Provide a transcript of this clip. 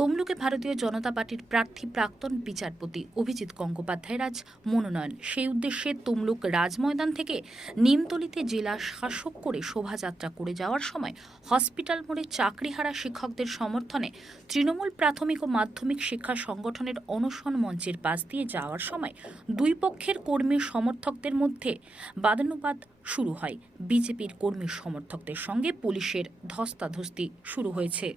তমলুকে ভারতীয় জনতা পার্টির প্রার্থী প্রাক্তন বিচারপতি অভিজিৎ গঙ্গোপাধ্যায়ের আজ মনোনয়ন। সেই উদ্দেশ্যে তমলুক রাজময়দান থেকে নিমতলিতে জেলা শাসক করে শোভাযাত্রা করে যাওয়ার সময় হসপিটাল মোড়ে চাকরিহারা শিক্ষকদের সমর্থনে তৃণমূল প্রাথমিক ও মাধ্যমিক শিক্ষা সংগঠনের অনশন মঞ্চের পাশ দিয়ে যাওয়ার সময় দুই পক্ষের কর্মী সমর্থকদের মধ্যে বাদানুবাদ শুরু হয়। বিজেপির কর্মী সমর্থকদের সঙ্গে পুলিশের ধস্তাধস্তি শুরু হয়েছে।